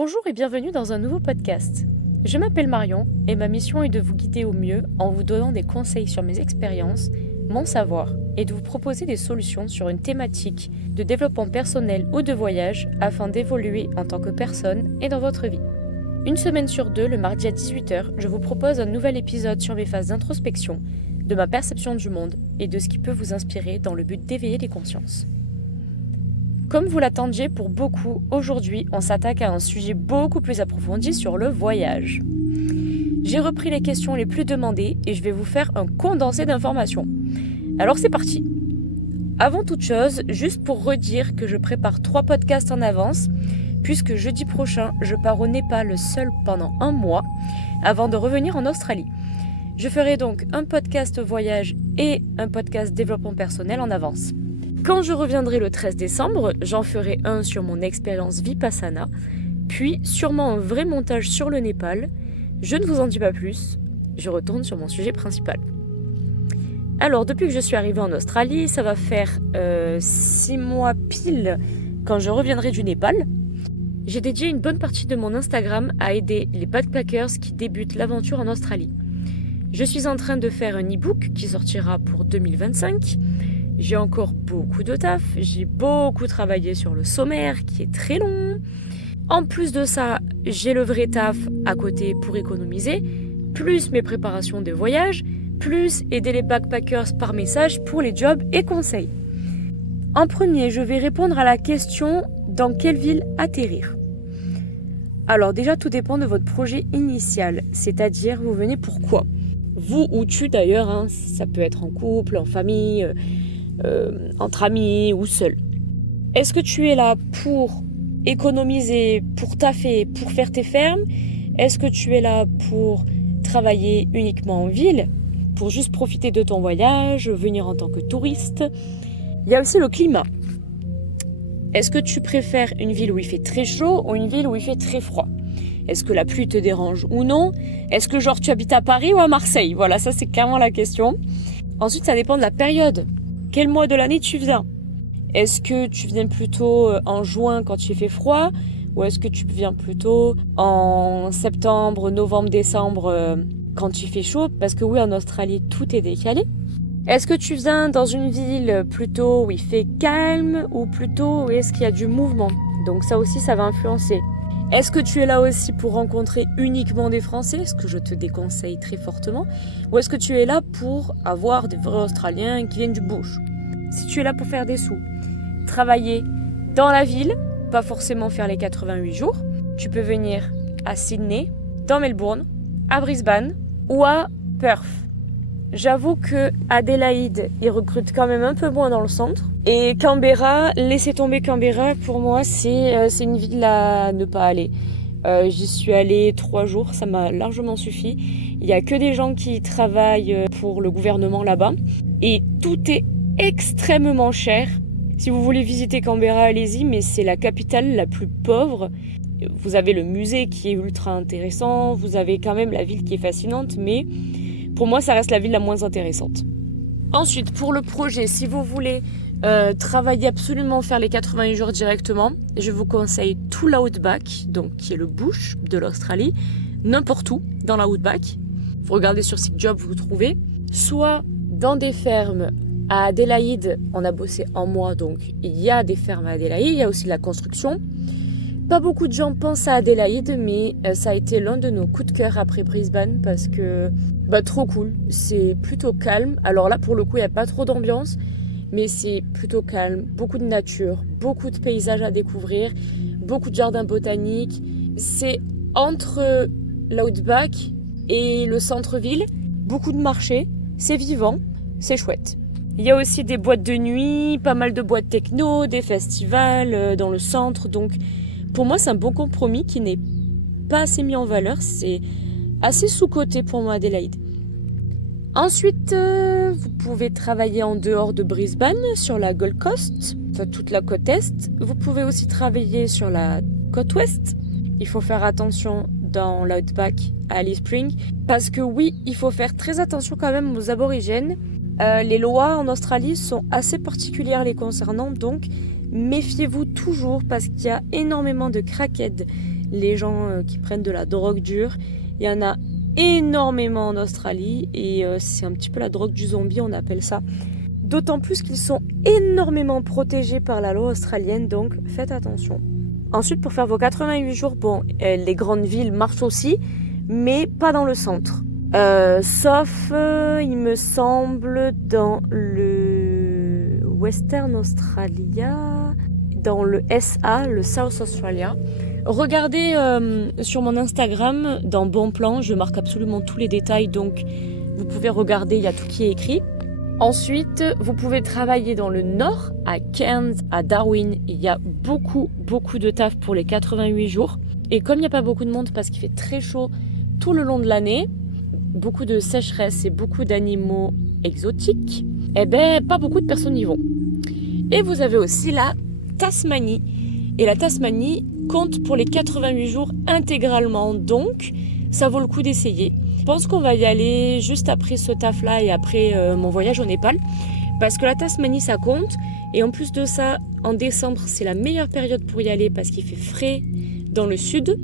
Bonjour et bienvenue dans un nouveau podcast. Je m'appelle Marion et ma mission est de vous guider au mieux en vous donnant des conseils sur mes expériences, mon savoir et de vous proposer des solutions sur une thématique de développement personnel ou de voyage afin d'évoluer en tant que personne et dans votre vie. Une semaine sur deux, le mardi à 18h, je vous propose un nouvel épisode sur mes phases d'introspection, de ma perception du monde et de ce qui peut vous inspirer dans le but d'éveiller les consciences. Comme vous l'attendiez pour beaucoup, aujourd'hui, on s'attaque à un sujet beaucoup plus approfondi sur le voyage. J'ai repris les questions les plus demandées et je vais vous faire un condensé d'informations. Alors c'est parti. Avant toute chose, juste pour redire que je prépare 3 podcasts en avance, puisque jeudi prochain, je pars au Népal seul pendant 1 mois, avant de revenir en Australie. Je ferai donc un podcast voyage et un podcast développement personnel en avance. Quand je reviendrai le 13 décembre, j'en ferai un sur mon expérience Vipassana, puis sûrement un vrai montage sur le Népal. Je ne vous en dis pas plus, je retourne sur mon sujet principal. Alors, depuis que je suis arrivée en Australie, ça va faire 6 mois pile quand je reviendrai du Népal. J'ai dédié une bonne partie de mon Instagram à aider les backpackers qui débutent l'aventure en Australie. Je suis en train de faire un e-book qui sortira pour 2025. J'ai encore beaucoup de taf, j'ai beaucoup travaillé sur le sommaire qui est très long. En plus de ça, j'ai le vrai taf à côté pour économiser, plus mes préparations de voyage, plus aider les backpackers par message pour les jobs et conseils. En premier, je vais répondre à la question « Dans quelle ville atterrir ?» Alors déjà, tout dépend de votre projet initial, c'est-à-dire vous venez pour quoi ? Vous ou tu d'ailleurs, ça peut être en couple, en famille, entre amis ou seul. Est-ce que tu es là pour économiser, pour taffer, pour faire tes fermes ? Est-ce que tu es là pour travailler uniquement en ville, pour juste profiter de ton voyage, venir en tant que touriste ? Il y a aussi le climat. Est-ce que tu préfères une ville où il fait très chaud ou une ville où il fait très froid ? Est-ce que la pluie te dérange ou non ? Est-ce que tu habites à Paris ou à Marseille ? Voilà, ça c'est clairement la question. Ensuite, ça dépend de la période. Quel mois de l'année tu viens ? Est-ce que tu viens plutôt en juin quand il fait froid ? Ou est-ce que tu viens plutôt en septembre, novembre, décembre quand il fait chaud ? Parce que oui, en Australie, tout est décalé. Est-ce que tu viens dans une ville plutôt où il fait calme ou plutôt où est-ce qu'il y a du mouvement ? Donc ça aussi, ça va influencer. Est-ce que tu es là aussi pour rencontrer uniquement des Français, ce que je te déconseille très fortement, ou est-ce que tu es là pour avoir des vrais Australiens qui viennent du bush ? Si tu es là pour faire des sous, travailler dans la ville, pas forcément faire les 88 jours, tu peux venir à Sydney, dans Melbourne, à Brisbane ou à Perth. J'avoue que Adélaïde, ils recrutent quand même un peu moins dans le centre. Et Canberra, laissez tomber Canberra, pour moi, c'est une ville à ne pas aller. J'y suis allée 3 jours, ça m'a largement suffi. Il n'y a que des gens qui travaillent pour le gouvernement là-bas. Et tout est extrêmement cher. Si vous voulez visiter Canberra, allez-y, mais c'est la capitale la plus pauvre. Vous avez le musée qui est ultra intéressant, vous avez quand même la ville qui est fascinante, mais pour moi, ça reste la ville la moins intéressante. Ensuite, pour le projet, si vous voulez travailler absolument, faire les 88 jours directement, je vous conseille tout l'Outback, donc qui est le bush de l'Australie, n'importe où dans l'Outback. Vous regardez sur Site Job, vous trouvez. Soit dans des fermes à Adélaïde, on a bossé 1 mois, donc il y a des fermes à Adélaïde, il y a aussi de la construction. Pas beaucoup de gens pensent à Adélaïde, mais ça a été l'un de nos coups de cœur après Brisbane parce que trop cool, c'est plutôt calme. Alors là, pour le coup, il n'y a pas trop d'ambiance, mais c'est plutôt calme, beaucoup de nature, beaucoup de paysages à découvrir, beaucoup de jardins botaniques. C'est entre l'Outback et le centre-ville, beaucoup de marchés, c'est vivant, c'est chouette. Il y a aussi des boîtes de nuit, pas mal de boîtes techno, des festivals dans le centre, donc pour moi, c'est un bon compromis qui n'est pas assez mis en valeur. C'est assez sous-coté pour moi, Adélaïde. Ensuite, vous pouvez travailler en dehors de Brisbane, sur la Gold Coast, enfin toute la côte Est. Vous pouvez aussi travailler sur la côte Ouest. Il faut faire attention dans l'Outback à Alice Springs. Parce que oui, il faut faire très attention quand même aux aborigènes. Les lois en Australie sont assez particulières les concernant, donc méfiez-vous toujours parce qu'il y a énormément de crackheads les gens qui prennent de la drogue dure. Il y en a énormément en Australie et c'est un petit peu la drogue du zombie, on appelle ça. D'autant plus qu'ils sont énormément protégés par la loi australienne, donc faites attention. Ensuite, pour faire vos 88 jours, les grandes villes marchent aussi, mais pas dans le centre. Sauf, il me semble, dans le Western Australia, dans le SA, le South Australia. Regardez sur mon Instagram, dans Bon Plan, je marque absolument tous les détails, donc vous pouvez regarder, il y a tout qui est écrit. Ensuite, vous pouvez travailler dans le nord, à Cairns, à Darwin. Il y a beaucoup de taf pour les 88 jours. Et comme il n'y a pas beaucoup de monde parce qu'il fait très chaud tout le long de l'année, beaucoup de sécheresse et beaucoup d'animaux exotiques, pas beaucoup de personnes y vont. Et vous avez aussi la Tasmanie. Et la Tasmanie compte pour les 88 jours intégralement, donc ça vaut le coup d'essayer. Je pense qu'on va y aller juste après ce taf-là et après mon voyage au Népal, parce que la Tasmanie ça compte, et en plus de ça, en décembre c'est la meilleure période pour y aller parce qu'il fait frais dans le sud,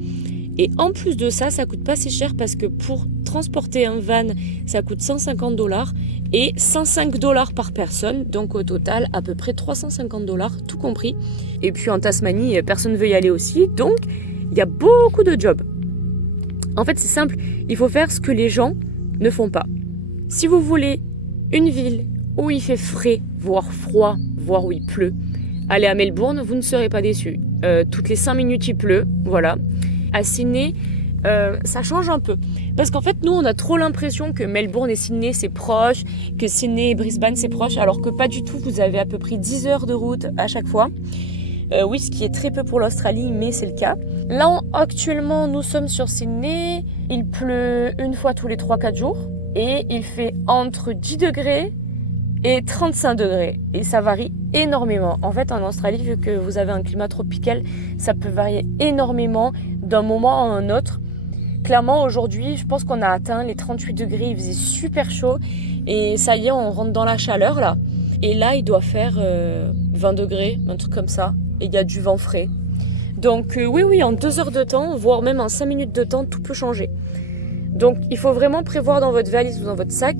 et en plus de ça, ça coûte pas si cher parce que pour transporter un van, ça coûte $150 et $105 par personne, donc au total à peu près $350 tout compris. Et puis en Tasmanie, personne ne veut y aller aussi, donc il y a beaucoup de jobs. En fait, c'est simple, il faut faire ce que les gens ne font pas. Si vous voulez une ville où il fait frais, voire froid, voire où il pleut, allez à Melbourne, vous ne serez pas déçus. Toutes les 5 minutes, il pleut, voilà. À Sydney, ça change un peu. Parce qu'en fait, nous, on a trop l'impression que Melbourne et Sydney, c'est proche, que Sydney et Brisbane, c'est proche, alors que pas du tout. Vous avez à peu près 10 heures de route à chaque fois. Oui, ce qui est très peu pour l'Australie, mais c'est le cas. Là, actuellement, nous sommes sur Sydney. Il pleut une fois tous les 3-4 jours. Et il fait entre 10 degrés et 35 degrés. Et ça varie énormément. En fait, en Australie, vu que vous avez un climat tropical, ça peut varier énormément d'un moment à un autre. Clairement, aujourd'hui, je pense qu'on a atteint les 38 degrés. Il faisait super chaud. Et ça y est, on rentre dans la chaleur, là. Et là, il doit faire 20 degrés, un truc comme ça. Et il y a du vent frais. Donc oui, en 2 heures de temps, voire même en 5 minutes de temps, tout peut changer. Donc il faut vraiment prévoir dans votre valise ou dans votre sac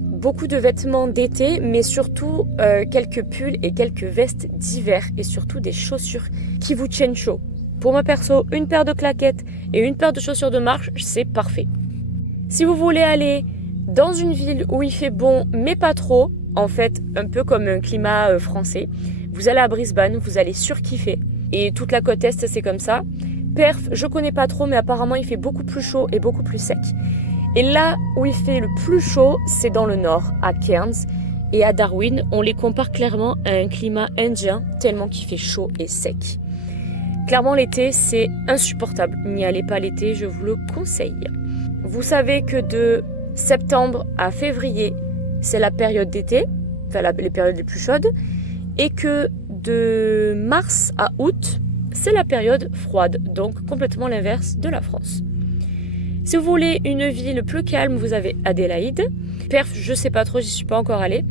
beaucoup de vêtements d'été, mais surtout quelques pulls et quelques vestes d'hiver, et surtout des chaussures qui vous tiennent chaud. Pour moi perso, une paire de claquettes et une paire de chaussures de marche, c'est parfait. Si vous voulez aller dans une ville où il fait bon, mais pas trop, en fait, un peu comme un climat français, vous allez à Brisbane, vous allez surkiffer. Et toute la côte est, c'est comme ça. Perth, je connais pas trop, mais apparemment, il fait beaucoup plus chaud et beaucoup plus sec. Et là où il fait le plus chaud, c'est dans le nord, à Cairns et à Darwin. On les compare clairement à un climat indien, tellement qu'il fait chaud et sec. Clairement, l'été, c'est insupportable. N'y allez pas l'été, je vous le conseille. Vous savez que de septembre à février, c'est la période d'été, enfin les périodes les plus chaudes, et que de mars à août, c'est la période froide, donc complètement l'inverse de la France. Si vous voulez une ville plus calme, vous avez Adélaïde. Perth, je sais pas trop, j'y suis pas encore allée,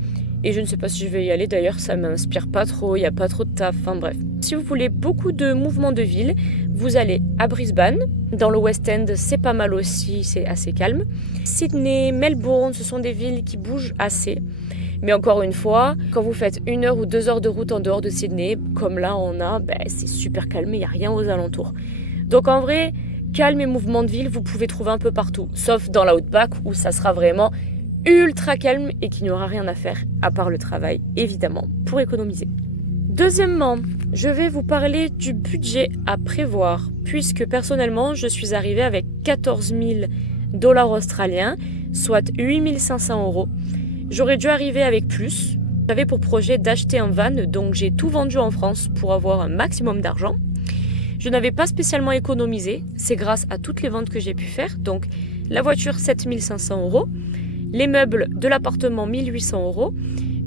et je ne sais pas si je vais y aller d'ailleurs, ça m'inspire pas trop, il n'y a pas trop de taf, enfin bref. Si vous voulez beaucoup de mouvements de ville, vous allez à Brisbane, dans le West End, c'est pas mal aussi, c'est assez calme. Sydney, Melbourne, ce sont des villes qui bougent assez. Mais encore une fois, quand vous faites 1 heure ou 2 heures de route en dehors de Sydney, comme là on a, c'est super calme, il n'y a rien aux alentours. Donc en vrai, calme et mouvement de ville, vous pouvez trouver un peu partout, sauf dans l'outback où ça sera vraiment ultra calme et qu'il n'y aura rien à faire, à part le travail, évidemment, pour économiser. Deuxièmement, je vais vous parler du budget à prévoir, puisque personnellement, je suis arrivée avec 14 000 $ australiens, soit 8 500 €. J'aurais dû arriver avec plus. J'avais pour projet d'acheter un van, donc j'ai tout vendu en France pour avoir un maximum d'argent. Je n'avais pas spécialement économisé, c'est grâce à toutes les ventes que j'ai pu faire. Donc la voiture 7 500 €, les meubles de l'appartement 1 800 €,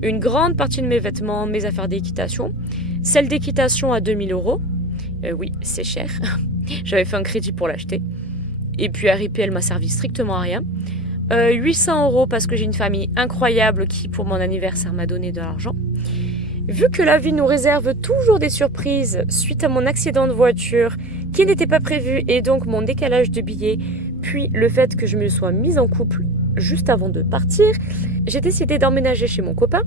une grande partie de mes vêtements, mes affaires d'équitation, celle d'équitation à 2 000 €. Oui, c'est cher. J'avais fait un crédit pour l'acheter. Et puis RIP, elle m'a servi strictement à rien. 800 € parce que j'ai une famille incroyable qui, pour mon anniversaire, m'a donné de l'argent. Vu que la vie nous réserve toujours des surprises suite à mon accident de voiture qui n'était pas prévu et donc mon décalage de billets, puis le fait que je me sois mise en couple juste avant de partir, j'ai décidé d'emménager chez mon copain,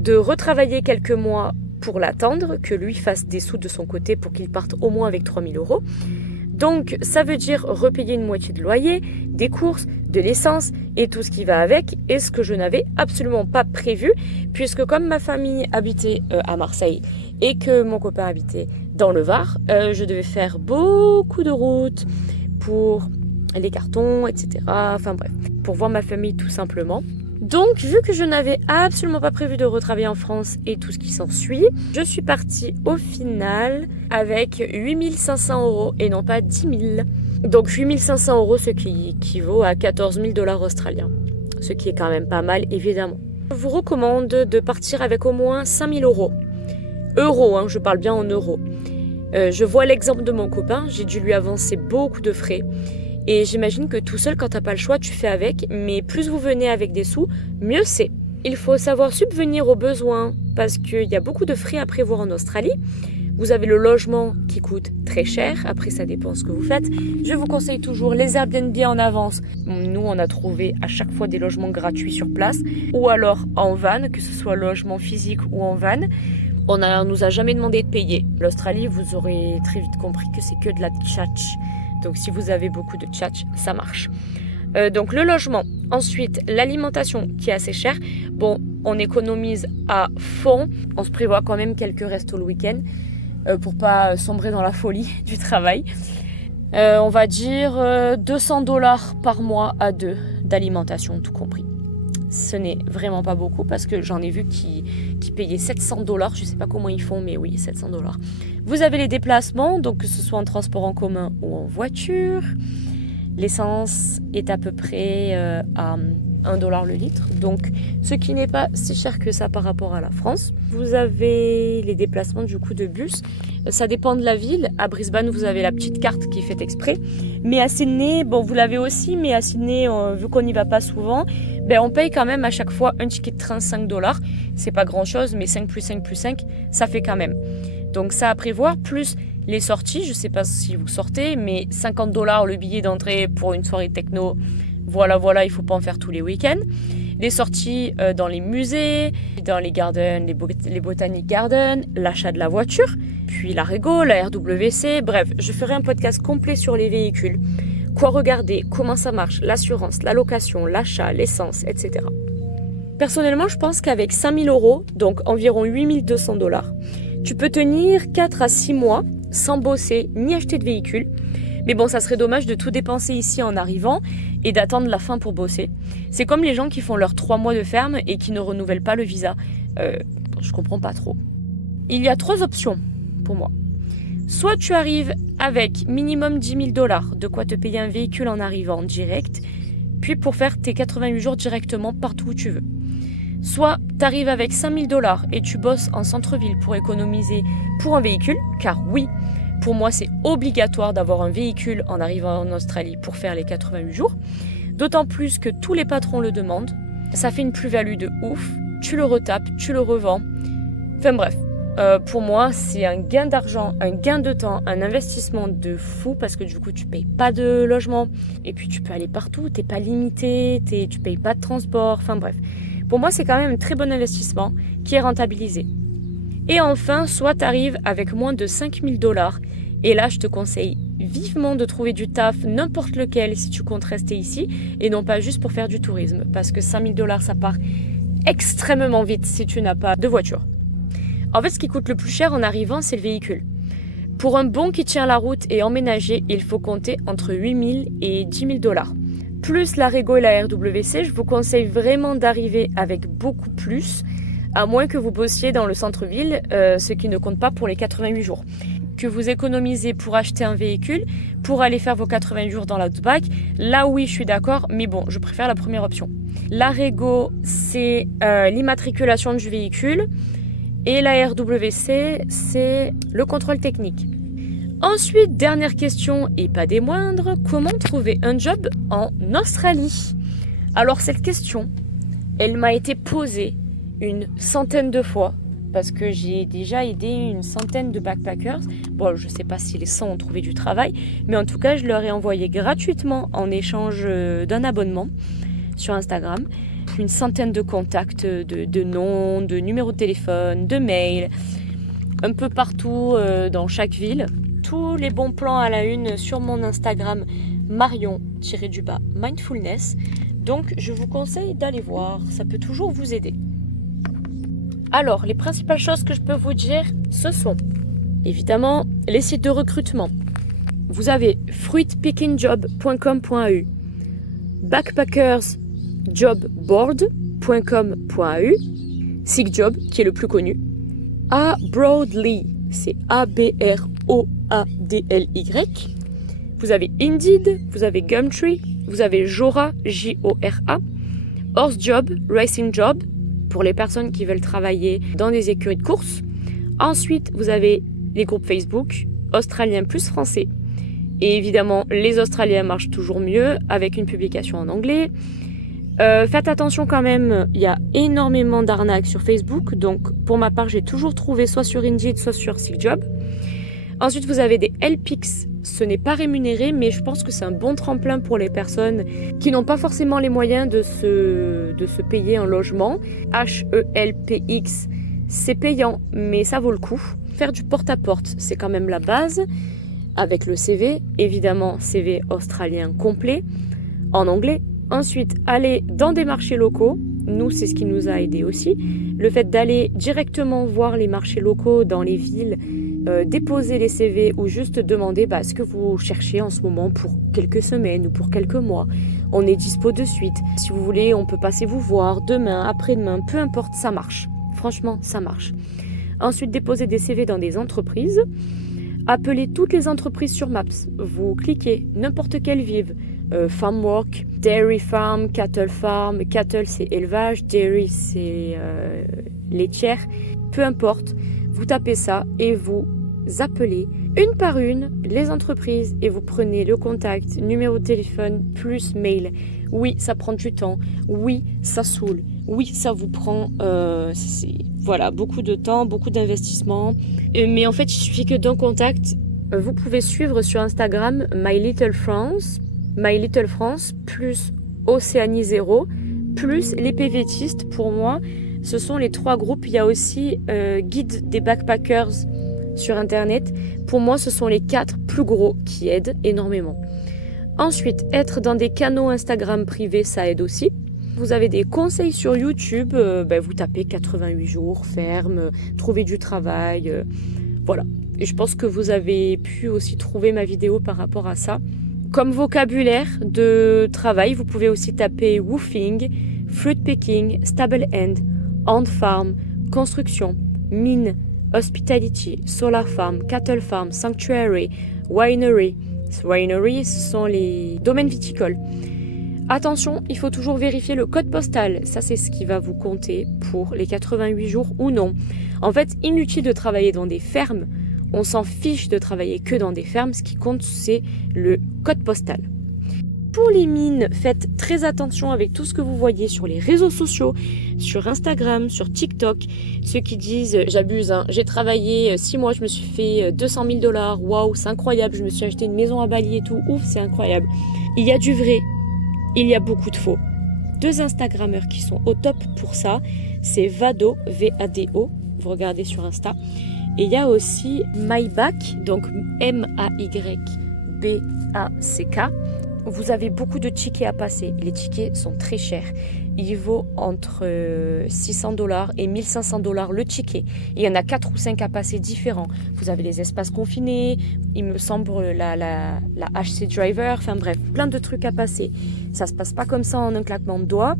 de retravailler quelques mois pour l'attendre, que lui fasse des sous de son côté pour qu'il parte au moins avec 3 000 €. Donc ça veut dire repayer une moitié de loyer, des courses, de l'essence et tout ce qui va avec, et ce que je n'avais absolument pas prévu, puisque comme ma famille habitait à Marseille et que mon copain habitait dans le Var, je devais faire beaucoup de routes pour les cartons, etc. Enfin bref, pour voir ma famille tout simplement. Donc, vu que je n'avais absolument pas prévu de retravailler en France et tout ce qui s'ensuit, je suis partie au final avec 8 500 € et non pas 10 000. Donc 8 500 €, ce qui équivaut à 14 000 $ australiens. Ce qui est quand même pas mal, évidemment. Je vous recommande de partir avec au moins 5 000 €. Euros, je parle bien en euros. Je vois l'exemple de mon copain, j'ai dû lui avancer beaucoup de frais. Et j'imagine que tout seul, quand t'as pas le choix, tu fais avec. Mais plus vous venez avec des sous, mieux c'est. Il faut savoir subvenir aux besoins parce qu'il y a beaucoup de frais à prévoir en Australie. Vous avez le logement qui coûte très cher. Après, ça dépend ce que vous faites. Je vous conseille toujours les Airbnb en avance. Nous, on a trouvé à chaque fois des logements gratuits sur place. Ou alors en van, que ce soit logement physique ou en van. On nous a jamais demandé de payer. L'Australie, vous aurez très vite compris que c'est que de la tchatch. Donc si vous avez beaucoup de tchatch, ça marche. Donc le logement. Ensuite, l'alimentation qui est assez chère. Bon, on économise à fond. On se prévoit quand même quelques restos le week-end pour pas sombrer dans la folie du travail. On va dire 200 $ par mois à deux d'alimentation, tout compris. Ce n'est vraiment pas beaucoup parce que j'en ai vu qui payaient 700 $. Je ne sais pas comment ils font, mais oui, 700 $. Vous avez les déplacements, donc que ce soit en transport en commun ou en voiture. L'essence est à peu près à 1 $ le litre, donc ce qui n'est pas si cher que ça par rapport à la France. Vous avez les déplacements du coup de bus. Ça dépend de la ville. À Brisbane, vous avez la petite carte qui est faite exprès. Mais à Sydney, bon, vous l'avez aussi, mais à Sydney, vu qu'on n'y va pas souvent, on paye quand même à chaque fois un ticket de train 5 $. C'est pas grand chose, mais 5 plus 5 plus 5, ça fait quand même. Donc ça à prévoir, plus les sorties, je sais pas si vous sortez, mais 50 $ le billet d'entrée pour une soirée techno, voilà, il faut pas en faire tous les week-ends. Les sorties dans les musées, dans les gardens, les botanic gardens, l'achat de la voiture, puis la Rego, la RWC, bref, je ferai un podcast complet sur les véhicules. Quoi regarder, comment ça marche, l'assurance, la location, l'achat, l'essence, etc. Personnellement, je pense qu'avec 5 000 €, donc environ 8 200 $, tu peux tenir 4 à 6 mois sans bosser ni acheter de véhicule. Mais bon, ça serait dommage de tout dépenser ici en arrivant et d'attendre la fin pour bosser. C'est comme les gens qui font leurs 3 mois de ferme et qui ne renouvellent pas le visa. Je comprends pas trop. Il y a 3 options pour moi. Soit tu arrives avec minimum 10 000 $, de quoi te payer un véhicule en arrivant direct, puis pour faire tes 88 jours directement partout où tu veux. Soit tu arrives avec 5 000 $ et tu bosses en centre-ville pour économiser pour un véhicule, car oui, pour moi c'est obligatoire d'avoir un véhicule en arrivant en Australie pour faire les 88 jours, d'autant plus que tous les patrons le demandent, ça fait une plus-value de ouf, tu le retapes, tu le revends, enfin bref. Pour moi, c'est un gain d'argent, un gain de temps, un investissement de fou parce que du coup, tu payes pas de logement et puis tu peux aller partout, t'es pas limité, tu payes pas de transport, enfin bref. Pour moi, c'est quand même un très bon investissement qui est rentabilisé. Et enfin, soit tu arrives avec moins de 5 000 $ et là, je te conseille vivement de trouver du taf, n'importe lequel, si tu comptes rester ici et non pas juste pour faire du tourisme parce que 5 000 $, ça part extrêmement vite si tu n'as pas de voiture. En fait, ce qui coûte le plus cher en arrivant, c'est le véhicule. Pour un bon qui tient la route et emménagé, il faut compter entre 8 000 et 10 000 $. Plus la Rego et la RWC, je vous conseille vraiment d'arriver avec beaucoup plus, à moins que vous bossiez dans le centre-ville, ce qui ne compte pas pour les 88 jours. Que vous économisez pour acheter un véhicule, pour aller faire vos 88 jours dans l'outback, là oui, je suis d'accord, mais bon, je préfère la première option. La Rego, c'est l'immatriculation du véhicule. Et la RWC, c'est le contrôle technique. Ensuite, dernière question et pas des moindres, comment trouver un job en Australie? Alors cette question, elle m'a été posée une centaine de fois parce que j'ai déjà aidé une centaine de backpackers. Bon, je ne sais pas si les 100 ont trouvé du travail, mais en tout cas, je leur ai envoyé gratuitement en échange d'un abonnement sur Instagram une centaine de contacts, de noms, de numéros de téléphone, de mails, un peu partout dans chaque ville. Tous les bons plans à la une sur mon Instagram Marion-mindfulness. Donc je vous conseille d'aller voir, ça peut toujours vous aider. Alors, les principales choses que je peux vous dire, ce sont évidemment les sites de recrutement. Vous avez fruitpickingjob.com.au, backpackersjobboard.com.au, SeekJob qui est le plus connu, Abroadly, c'est ABROADLY. Vous avez Indeed, vous avez Gumtree, vous avez Jora, Jora, Horsejob, RacingJob, pour les personnes qui veulent travailler dans des écuries de course. Ensuite, vous avez les groupes Facebook, Australiens plus Français. Et évidemment, les Australiens marchent toujours mieux avec une publication en anglais. Faites attention quand même, il y a énormément d'arnaques sur Facebook. Donc, pour ma part, j'ai toujours trouvé soit sur Indeed, soit sur SeekJob. Ensuite, vous avez des Helpix. Ce n'est pas rémunéré, mais je pense que c'est un bon tremplin pour les personnes qui n'ont pas forcément les moyens de se payer un logement. HELPX, c'est payant, mais ça vaut le coup. Faire du porte-à-porte, c'est quand même la base, avec le CV, évidemment CV australien complet, en anglais. Ensuite, aller dans des marchés locaux. Nous, c'est ce qui nous a aidé aussi. Le fait d'aller directement voir les marchés locaux dans les villes, déposer les CV ou juste demander ce que vous cherchez en ce moment pour quelques semaines ou pour quelques mois. On est dispo de suite. Si vous voulez, on peut passer vous voir demain, après-demain, peu importe, ça marche. Franchement, ça marche. Ensuite, déposer des CV dans des entreprises. Appelez toutes les entreprises sur Maps. Vous cliquez n'importe quelle ville. Farmwork, Dairy Farm, Cattle Farm. Cattle, c'est élevage. Dairy, c'est laitière. Peu importe. Vous tapez ça et vous appelez une par une les entreprises et vous prenez le contact, numéro de téléphone plus mail. Oui, ça prend du temps. Oui, ça saoule. Oui, ça vous prend beaucoup de temps, beaucoup d'investissement. Mais en fait, il suffit que d'un contact, vous pouvez suivre sur Instagram My Little France plus Océanie Zéro plus les PVTistes. Pour moi, ce sont les 3 groupes. Il y a aussi Guide des backpackers sur Internet. Pour moi, ce sont les 4 plus gros qui aident énormément. Ensuite, être dans des canaux Instagram privés, ça aide aussi. Vous avez des conseils sur YouTube. Vous tapez 88 jours, ferme, trouver du travail. Voilà. Et je pense que vous avez pu aussi trouver ma vidéo par rapport à ça. Comme vocabulaire de travail, vous pouvez aussi taper woofing, fruit picking, stable end, on farm, construction, mine, hospitality, solar farm, cattle farm, sanctuary, winery. Winery, ce sont les domaines viticoles. Attention, il faut toujours vérifier le code postal. Ça, c'est ce qui va vous compter pour les 88 jours ou non. En fait, inutile de travailler dans des fermes. On s'en fiche de travailler que dans des fermes. Ce qui compte, c'est le code postal. Pour les mines, faites très attention avec tout ce que vous voyez sur les réseaux sociaux, sur Instagram, sur TikTok. Ceux qui disent, j'abuse, j'ai travaillé 6 mois, je me suis fait $200 000, waouh, c'est incroyable, je me suis acheté une maison à Bali et tout, ouf, c'est incroyable. Il y a du vrai, il y a beaucoup de faux. 2 Instagrammeurs qui sont au top pour ça, c'est Vado, V-A-D-O, vous regardez sur Insta. Et il y a aussi MyBack, donc M-A-Y-B-A-C-K. Vous avez beaucoup de tickets à passer. Les tickets sont très chers. Il vaut entre $600 et $1,500 le ticket. Il y en a 4 ou 5 à passer différents. Vous avez les espaces confinés, il me semble la HC Driver, enfin bref, plein de trucs à passer. Ça ne se passe pas comme ça en un claquement de doigts.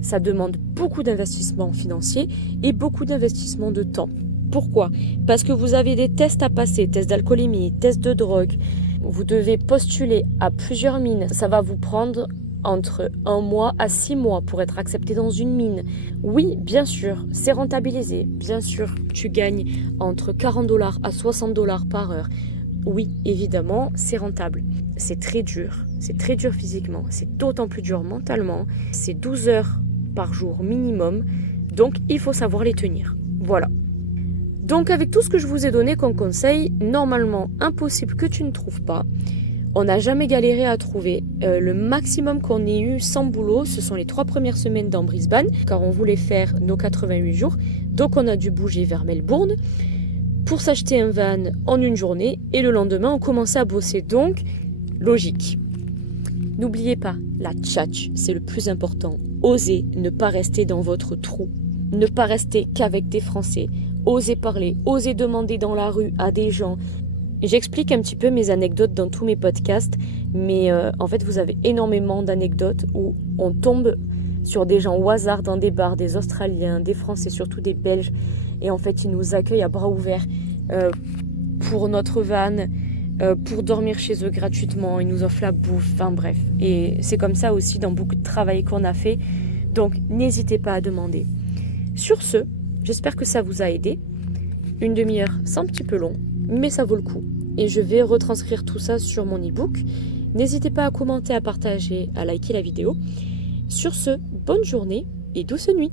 Ça demande beaucoup d'investissement financier et beaucoup d'investissement de temps. Pourquoi ? Parce que vous avez des tests à passer, tests d'alcoolémie, tests de drogue. Vous devez postuler à plusieurs mines. Ça va vous prendre entre 1 mois à 6 mois pour être accepté dans une mine. Oui, bien sûr, c'est rentabilisé. Bien sûr, tu gagnes entre $40 à $60 par heure. Oui, évidemment, c'est rentable. C'est très dur physiquement. C'est d'autant plus dur mentalement. C'est 12 heures par jour minimum. Donc, il faut savoir les tenir. Voilà. Donc avec tout ce que je vous ai donné comme conseil, normalement impossible que tu ne trouves pas. On n'a jamais galéré à trouver. Le maximum qu'on ait eu sans boulot, ce sont les 3 premières semaines dans Brisbane, car on voulait faire nos 88 jours. Donc on a dû bouger vers Melbourne pour s'acheter un van en une journée. Et le lendemain, on commençait à bosser. Donc, logique. N'oubliez pas, la tchatch, c'est le plus important. Osez ne pas rester dans votre trou. Ne pas rester qu'avec des Français. Osez parler, osez demander dans la rue à des gens. J'explique un petit peu mes anecdotes dans tous mes podcasts, mais en fait vous avez énormément d'anecdotes où on tombe sur des gens au hasard dans des bars, des Australiens, des Français, surtout des Belges, et en fait ils nous accueillent à bras ouverts pour notre van, pour dormir chez eux gratuitement, ils nous offrent la bouffe, enfin bref. Et c'est comme ça aussi dans beaucoup de travail qu'on a fait, donc n'hésitez pas à demander. Sur ce, j'espère que ça vous a aidé. Une demi-heure, c'est un petit peu long, mais ça vaut le coup. Et je vais retranscrire tout ça sur mon e-book. N'hésitez pas à commenter, à partager, à liker la vidéo. Sur ce, bonne journée et douce nuit.